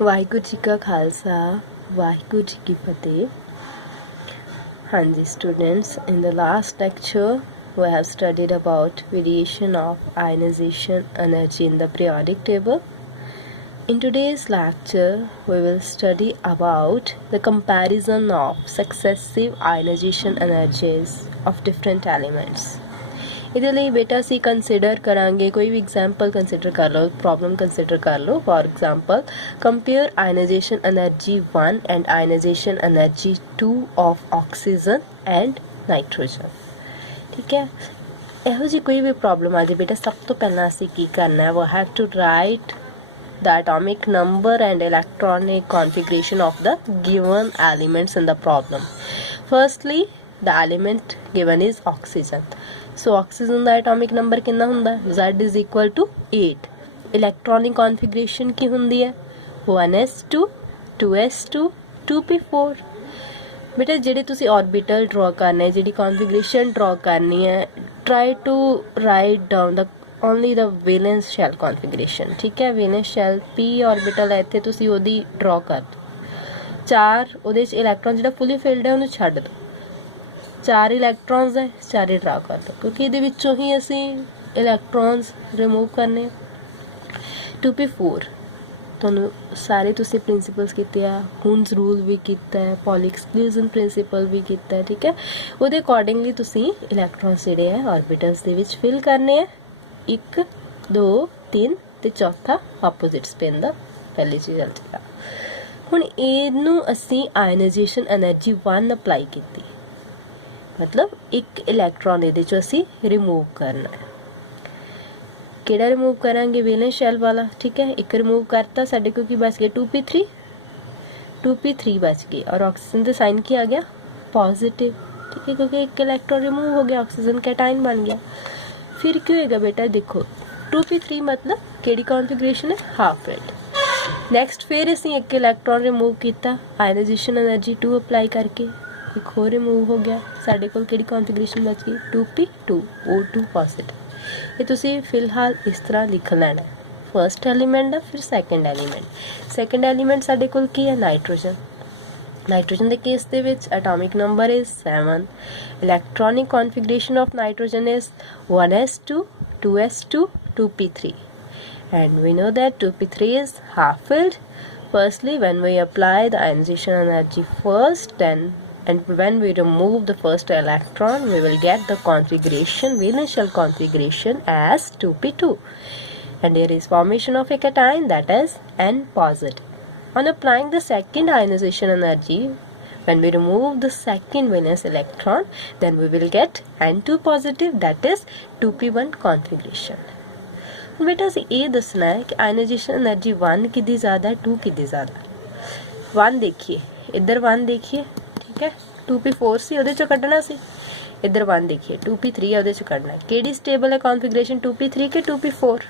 वाहिगुरू जी का खालसा वाहिगुरू जी की फतेह। हाँ जी students, in the last lecture we have studied about variation of ionization energy in the periodic table. In today's lecture we will study about the comparison of successive ionization energies of different elements. ਇਹਦੇ ਲਈ ਬੇਟਾ ਅਸੀਂ consider ਕਰਾਂਗੇ, ਕੋਈ ਵੀ example consider ਕਰ ਲਓ, problem consider ਕਰ ਲਓ। For example compare ionisation energy 1 and ionisation energy 2 of oxygen and nitrogen. ठीक है, ਇਹੋ ਜਿਹੀ ਕੋਈ ਵੀ ਪ੍ਰੋਬਲਮ ਆ ਜਾਏ ਬੇਟਾ, ਸਭ ਤੋਂ ਪਹਿਲਾਂ ਅਸੀਂ ਕੀ ਕਰਨਾ ਹੈ, we have to write the atomic number and electronic configuration of the given elements in the problem. Firstly, the element given is oxygen. So oxygen का एटॉमिक नंबर कितना हुंदा है, Z is equal to 8। Electronic configuration की हुंदी है 1s2 2s2 2p4। बेटा जिहड़े तुसी ऑर्बिटल ड्रॉ करने, जिहड़ी कॉन्फिगरेशन ड्रॉ करनी है, try to write down the only the valence shell configuration. ठीक है, वैलेंस शैल p ऑर्बिटल है, इत्थे तुसी ओदी ड्रॉ कर दो। 4 ओदे च इलैक्ट्रॉन जिहड़ा फुली फिल्ड है उहनूं छड्ड दो। 4 इलैक्ट्रॉन्स है, 4 ही ड्रा कर दो, क्योंकि ये विचों ही असी इलैक्ट्रॉन्स रिमूव करने। 2p4 तुहानूं सारे तुसी प्रिंसिपल्स कीते आ, हुन्स रूल भी कीता है, पॉली एक्सक्लूजन प्रिंसिपल भी कीता है। ठीक है, उहदे अकॉर्डिंगली तुसी इलैक्ट्रॉन्स जिहड़े है ऑर्बिटल्स दे विच फिल करने हैं। 1 2 3 ते चौथा ऑपोजिट स्पिन दा पहली चीज़ चल जाएगा। हुण इहनूं असी आयनाइजेशन एनर्जी 1 अप्लाई कीती, मतलब एक इलैक्ट्रॉन ये असी रिमूव करना है। केड़ा रिमूव करांगे, वैलेंस शैल वाला। ठीक है, एक रिमूव करता, साडे को की बच गया 2p3 2p3 बच गई, और ऑक्सीजन का साइन क्या आ गया, पॉजिटिव। ठीक है, क्योंकि एक इलैक्ट्रॉन रिमूव हो गया, ऑक्सीजन कैटाइन बन गया। फिर क्यों होगा बेटा, देखो 2p3 मतलब केड़ी कॉन्फिगरेशन है, हाफ फिल्ड। नैक्सट फिर असी एक इलैक्ट्रॉन रिमूव किया, आयनाइजेशन एनर्जी 2 अप्लाई करके एक होर रिमूव हो गया, साढ़े कोल केड़ी कॉन्फिगरेशन बच गई, 2p2 O2 पॉजिटिव। ये तुसी फिलहाल इस तरह लिख लेना, फर्स्ट एलीमेंट है, फिर सैकेंड एलीमेंट। सैकेंड एलीमेंट साढ़े कोल की है, नाइट्रोजन। नाइट्रोजन के केस दे विच atomic number is 7। Electronic configuration of nitrogen is 1s2 2s2 2p3 and we know that 2p3 is half filled. Firstly, when we apply the ionization energy first, and when we remove the first electron, we will get the configuration, valence shell configuration as 2p2, and there is formation of a cation, that is N positive. On applying the second ionization energy, when we remove the second valence electron, then we will get N2 positive, that is 2p1 configuration. बेटा असीं ये दसना है कि ionization energy 1 कितनी ज़्यादा है, 2 कितनी ज़्यादा है। 1 देखिए, इधर 1 देखिए, ठीक है, 2p4 सी उहदे चों कड्ढना सी, इधर 1 देखिए 2p3 है उहदे चों कड्ढना है। केड़ी स्टेबल है कॉन्फिगरेशन, 2p3 के 2p4?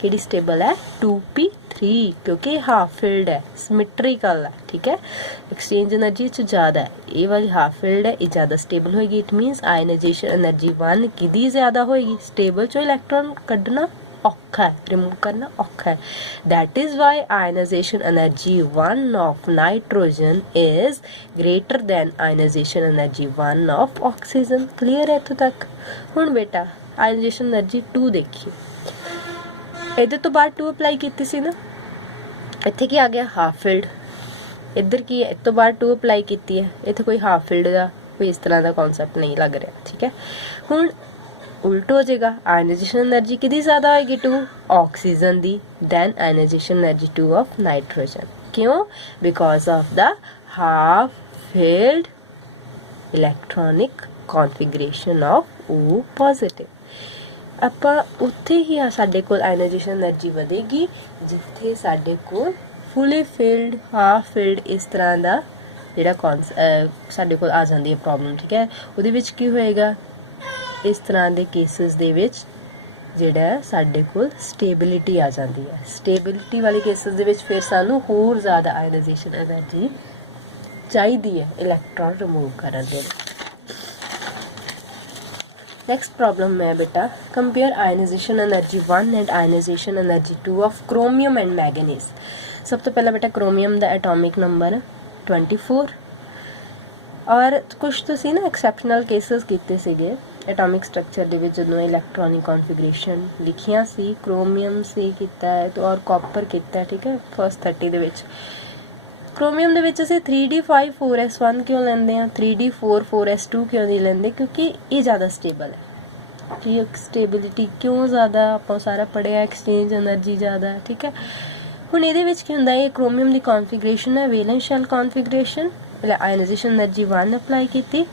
केड़ी स्टेबल है, 2p3, क्योंकि हाफ फिल्ड है, सिमेट्रिकल है। ठीक है, एक्सचेंज एनर्जी ज़्यादा है, ये वाली हाफ फिल्ड है, ये ज़्यादा स्टेबल होएगी। इट मीनस आयनाइजेशन एनर्जी 1 कितनी ज़्यादा होएगी, स्टेबल चो इलैक्ट्रॉन कड्ढना औखा है, रिमूव करना औखा है। That is why ionisation energy 1 of nitrogen is greater than ionization energy 1 of oxygen. Clear है इत्थों तक? हुण बेटा आयनाइजेशन एनर्जी 2 देखिए, इधर तो बाद 2 अप्लाई की सी ना, इत्थे की आ गया, हाफ फिल्ड। इधर की है, तो बाद 2 अप्लाई की है, इत्थे कोई हाफ फिल्ड का कोई इस तरह का कॉन्सैप्ट नहीं लग रहा। ठीक है, हुण उल्ट हो जाएगा, आयनाइजेशन एनर्जी कितनी ज़्यादा होगी, 2 ऑक्सीजन दी, than ionization energy 2 of nitrogen. क्यों? Because of the half filled electronic configuration of O positive. ਆਪਾਂ ਉੱਥੇ ਹੀ ਆ ਸਾਡੇ ਕੋਲ ਆਇਨਾਈਜੇਸ਼ਨ એનર્ਜੀ ਵਧੇਗੀ, ਜਿੱਥੇ ਸਾਡੇ ਕੋਲ ਫੁੱਲੀ ਫਿਲਡ, ਹਾਫ ਫਿਲਡ ਇਸ ਤਰ੍ਹਾਂ ਦਾ ਜਿਹੜਾ ਸਾਡੇ ਕੋਲ ਆ ਜਾਂਦੀ ਹੈ ਪ੍ਰੋਬਲਮ। ਠੀਕ ਹੈ, ਉਹਦੇ ਵਿੱਚ ਕੀ ਹੋਏਗਾ, ਇਸ ਤਰ੍ਹਾਂ ਦੇ ਕੇਸਿਸ ਦੇ ਵਿੱਚ ਜਿਹੜਾ ਸਾਡੇ ਕੋਲ ਸਟੇਬਿਲਿਟੀ ਆ ਜਾਂਦੀ ਹੈ। ਸਟੇਬਿਲਿਟੀ ਵਾਲੇ ਕੇਸਿਸ ਦੇ ਵਿੱਚ ਫਿਰ ਸਾਨੂੰ ਹੋਰ ਜ਼ਿਆਦਾ ਆਇਨਾਈਜੇਸ਼ਨ એનર્ਜੀ ਚਾਹੀਦੀ ਹੈ ਇਲੈਕਟ੍ਰੋਨ ਰਿਮੂਵ ਕਰਨ ਦੇ ਲਈ। नेक्स्ट प्रॉब्लम है बेटा, compare ionisation energy 1 and ionisation energy 2 of chromium and manganese. सब तो पहला बेटा क्रोमियम का एटॉमिक नंबर है 24 और कुछ तुसी ना एक्सैप्शनल केसेस कीते सीगे एटॉमिक स्ट्रक्चर दे विच जदों इलैक्ट्रॉनिक कॉन्फिगरेशन लिखियां सी, क्रोमियम से कीता है तो और कॉपर कीता है, ठीक है, फर्स्ट 30 दे विच। क्रोमियम दे विच असीं 3d5 4s1 क्यों लैंदे हैं, 3d4 4s2 क्यों नहीं लैंदे, क्योंकि ये ज़्यादा स्टेबल है। तो ये स्टेबिलिटी क्यों ज़्यादा, आपां सारा पढ़िया, एक्सचेंज एनर्जी ज़्यादा है, ठीक है। हुण इहदे विच की हुंदा है, क्रोमियम की कॉन्फिगरेशन है valence shell configuration, ionisation energy 1 apply की।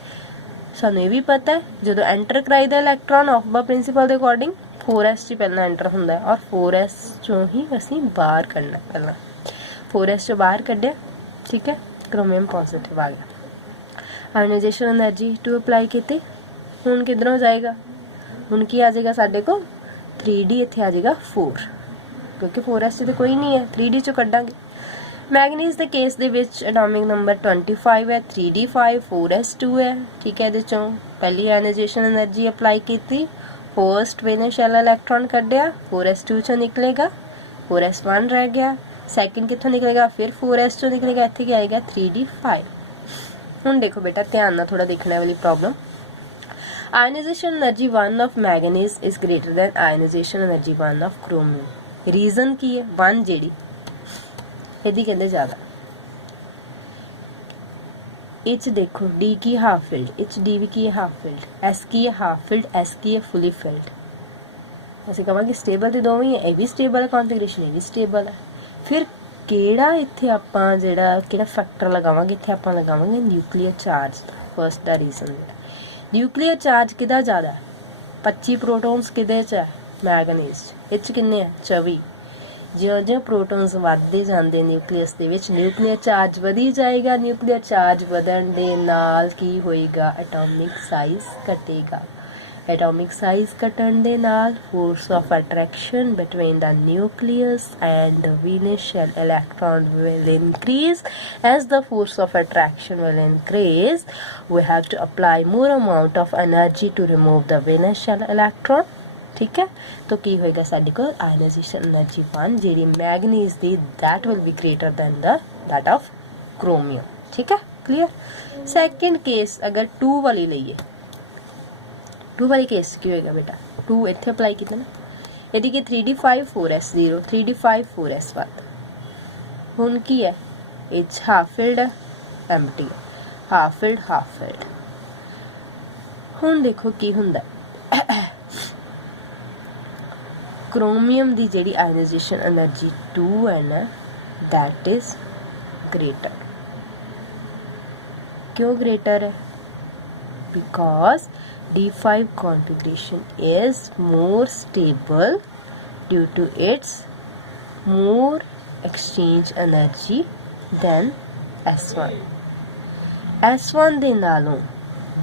सानू ये भी पता है जो एंटर कराईदा इलैक्ट्रॉन ऑफबा प्रिंसीपल के अकॉर्डिंग 4s च पहला एंटर होंदा है और 4s चों ही असीं बाहर कढ़ना, पहला 4s चों बाहर कढ़िया, ठीक है, क्रोमियम पॉजिटिव आ गया। आयनाइजेशन एनर्जी 2 अप्लाई की, हुण किधरों जाएगा, हुण की आ जाएगा साडे को 3d, इत्थे आ जाएगा 4 क्योंकि 4s तो कोई नहीं है, 3d चों कढ़ांगे। मैगनीज के केस दे विच एटॉमिक नंबर 25 है, 3d5 4s2 है, ठीक है। चों पहली आयनाइजेशन एनर्जी अप्लाई की, फर्स्ट वैलेंस शेल इलैक्ट्रॉन कढ़िया, 4s2 चों निकलेगा, 4s1 रह गया, सैकेंड कित्थों निकलेगा, फिर 4s चों निकलेगा, इत्थे क्या आएगा 3d5। हुण देखो बेटा ध्यान नाल थोड़ा देखने वाली problem, ionisation energy 1 of manganese is greater than ionization energy 1 of chromium. Reason की है, 1 जेडी यदि कहते ज़्यादा, इच देखो डी की हाफ फिल्ड, इच डी की है हाफ फिल्ड, एस की है हाफ फिल्ड, एस की है फुली फिल्ड। ਅਸੀਂ ਕਹਾਂਗੇ ਸਟੇਬਲ ਤੇ ਦੋਵੇਂ ਹੀ ਹੈ, ਇਹ ਵੀ ਸਟੇਬਲ ਹੈ ਕॉन्फ़िगरेशन, ਇਹ ਵੀ ਸਟੇਬਲ ਹੈ। ਫਿਰ ਕਿਹੜਾ ਇੱਥੇ ਆਪਾਂ ਜਿਹੜਾ ਕਿਹੜਾ ਫੈਕਟਰ ਲਗਾਵਾਂਗੇ, ਇੱਥੇ ਆਪਾਂ ਲਗਾਵਾਂਗੇ ਨਿਊਕਲੀਅਰ ਚਾਰਜ ਦਾ। ਫਸਟ ਦਾ ਰੀਜ਼ਨ ਜਿਹੜਾ ਨਿਊਕਲੀਅਰ ਚਾਰਜ ਕਿਹਦਾ ਜ਼ਿਆਦਾ, 25 ਪ੍ਰੋਟੋਨਸ ਕਿਹਦੇ 'ਚ ਹੈ, ਮੈਗਨੀਜ਼ 'ਚ, ਇਹ 'ਚ ਕਿੰਨੇ ਆ 24। ਜਿਉਂ-ਜਿਉਂ ਪ੍ਰੋਟੋਨਸ ਵੱਧਦੇ ਜਾਂਦੇ ਨਿਊਕਲੀਅਸ ਦੇ ਵਿੱਚ ਨਿਊਕਲੀਅਰ ਚਾਰਜ ਵਧੀ ਜਾਏਗਾ, ਨਿਊਕਲੀਅਰ ਚਾਰਜ ਵਧਣ ਦੇ ਨਾਲ ਕੀ ਹੋਏਗਾ, ਐਟੋਮਿਕ ਸਾਈਜ਼ ਘਟੇਗਾ। एटॉमिक साइज घटण दे नाल force of attraction between the nucleus and the valence shell electron will increase. As the force of attraction will increase, we have to apply more amount of energy to remove the valence shell electron. ठीक है, तो की होएगा साडे कोल ionization energy 1 जेडी manganese दी that will be greater than that of chromium। ठीक है, क्लियर। सेकंड केस अगर 2 वाली लईए, 2 वाली केस की होएगा बेटा, 2 इत्थे अप्लाई किया ना, यदि कि 3d5 4s0 3d5 4s1 हुण की है, इच हाफ फिल्ड है, एम्प्टी है, हाफ फिल्ड। हुण देखो की हुंदा क्रोमियम दी जेडी आयनाइजेशन एनर्जी 2 है ना, दैट इज ग्रेटर। क्यों ग्रेटर है, because D5 configuration is more stable due to its more exchange energy than S1। S1 ਦੇ ਨਾਲੋਂ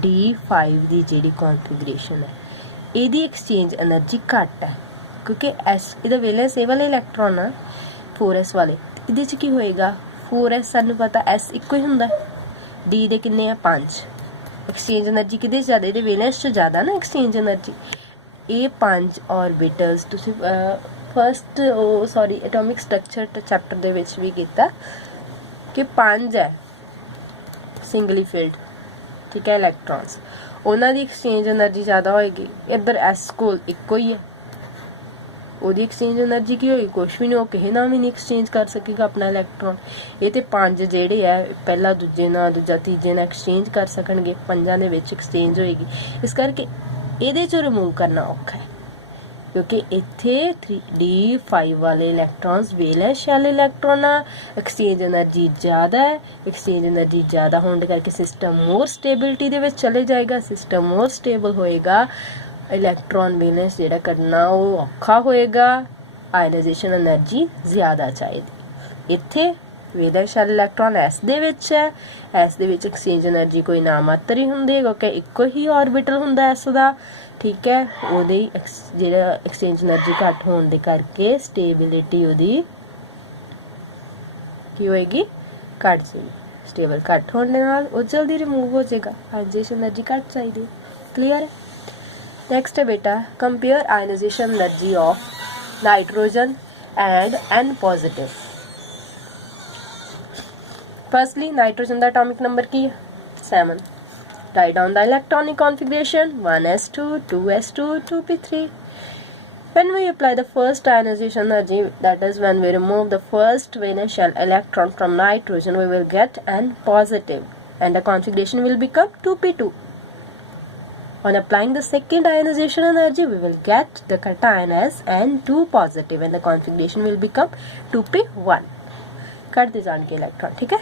D5 ਦੀ ਜਿਹੜੀ configuration ਹੈ ਇਹਦੀ exchange energy ਘੱਟ ਹੈ, ਕਿਉਂਕਿ S ਇਹਦਾ ਵੈਲੈਂਸ ਇਹ ਵਾਲੇ ਇਲੈਕਟ੍ਰੋਨ ਆ 4s ਵਾਲੇ, ਇਹਦੇ 'ਚ ਕੀ ਹੋਏਗਾ 4s ਸਾਨੂੰ ਪਤਾ S ਇੱਕੋ ਹੀ ਹੁੰਦਾ, D ਦੇ ਕਿੰਨੇ ਆ 5। एक्सचेंज एनर्जी कि ज़्यादा, ये वैलेंस ज़्यादा ना एक्सचेंज एनर्जी, ये 5 ऑर्बिटल्स तुसी first sorry atomic structure chapter दे विच भी कीता कि 5 है सिंगली फील्ड, ठीक है, इलैक्ट्रॉन्स, उन्हां दी एक्सचेंज एनर्जी ज़्यादा होएगी। इधर एस कोल इक्को ही है, ਉਹਦੀ एक्सचेंज एनर्जी की होगी कुछ भी नहीं, वो किसी नाल भी नहीं एक्सचेंज कर सकेगा अपना इलैक्ट्रॉन। ये तो 5 जेडे है पहला दूजे नाल दूजा तीजे नाल एक्सचेंज कर सकणगे, 5 दे विच एक्सचेंज होएगी, इस करके ਇਹਦੇ चों रिमूव करना औखा है, क्योंकि इत्थे 3d5 वाले इलैक्ट्रॉन्स वैलेंस शेल इलैक्ट्रॉन आ, एक्सचेंज एनर्जी ज़्यादा है, एक्सचेंज एनर्जी ज़्यादा होने करके सिस्टम मोर स्टेबिलिटी दे विच चले जाएगा, सिस्टम मोर स्टेबल होएगा, इलैक्ट्रॉन वैलेंस जिहड़ा करना वो औखा होएगा, आयनाइजेशन एनर्जी ज़्यादा चाहिए। इत्थे वैलेंस शेल इलैक्ट्रॉन एस दे विच है, एस दे विच एक्सचेंज एनर्जी कोई ना मात्र ही हुंदी है, क्योंकि इक्को ही ऑर्बिटल हुंदा एस दा, ठीक है, ਉਹਦੀ ਜਿਹੜਾ एक्सचेंज एनर्जी घट होने दे करके स्टेबिलिटी ਉਹਦੀ ਕੀ ਹੋਏਗੀ घट जाएगी, स्टेबल घट होने नाल ਉਹ जल्दी रिमूव हो जाएगा, आयनाइजेशन एनर्जी घट चाहिए। क्लियर है। नेक्स्ट है बेटा compare ionisation energy of nitrogen and N positive. Firstly nitrogen का एटॉमिक नंबर की 7। Write down the electronic configuration 1s2, 2s2, 2p3. When we apply the first ionization energy, that is when we remove the first valence shell electron from nitrogen, we will get N positive and the configuration will become 2p2. On applying the second ionization energy, we will get the cation as N2 positive and the configuration will become 2p1. कटते जान के electron, ठीक है।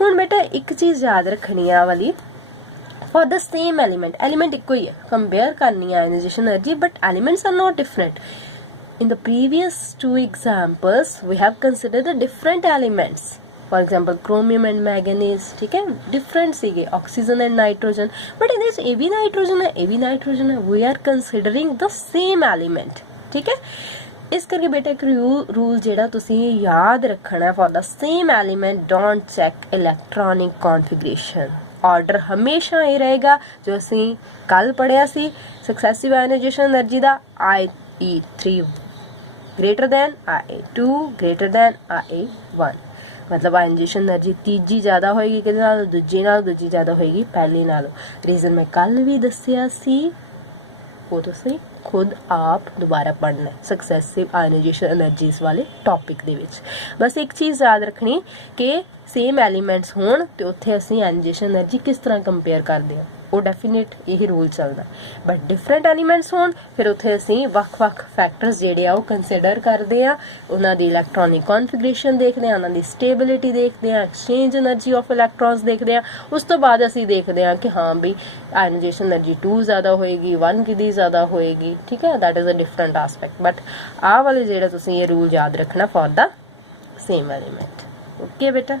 हुण बेटा एक चीज़ याद रखनी है वाली, फॉर द सेम एलिमेंट इक्को ही है, कंपेयर करनी है ionization energy but elements are not different. In the previous 2 examples we have considered the different elements, for example chromium and manganese, ठीक है, डिफरेंट सीगे, ऑक्सीजन एंड नाइट्रोजन, बट इन ए भी नाइट्रोजन है, ए भी नाइट्रोजन है, we are considering the same element, ठीक है। इस करके बेटा एक रूल जेड़ा तुसी याद रखना, for the same element don't check electronic configuration. Order हमेशा ये रहेगा जो असी कल पढ़िया सी सक्सेसिव आयनाइजेशन एनर्जी का, IE3 greater than IA2 greater than IA1, मतलब आयनाइजेशन एनर्जी तीजी ज़्यादा होएगी किहदे नाल, दूजी ज़्यादा होएगी पहली नालों। रीजन मैं कल भी दसिया सी, वो तुसी खुद आप दोबारा पढ़ना है सक्सेसिव आयनाइजेशन एनर्जीज वाले टॉपिक दे विच। बस एक चीज़ याद रखनी कि सेम एलीमेंट्स होण ते उत्थे असीं आयनाइजेशन एनर्जी किस तरह कंपेयर करते हैं, वो डेफिनेट यही रूल चलदा। बट डिफरेंट एलीमेंट्स होण फिर उत्थे असीं वख-वख फैक्टर्स जिहड़े आ वो कंसीडर करते हैं, उन्हां दी इलैक्ट्रॉनिक कॉन्फिगरेशन देखते हैं, उन्हां दी स्टेबिलिटी देखते हैं, एक्सचेंज एनर्जी ऑफ इलैक्ट्रॉन्स देखते हैं, उस तो बाद असीं देखते हैं कि हाँ भी आयनाइजेशन एनर्जी 2 ज़्यादा होएगी, 1 किहदी ज़्यादा होएगी, ठीक है। That is a different aspect, but आ वाले जिहड़ा तुसीं ये रूल याद रखना for the same element. Okay बेटा।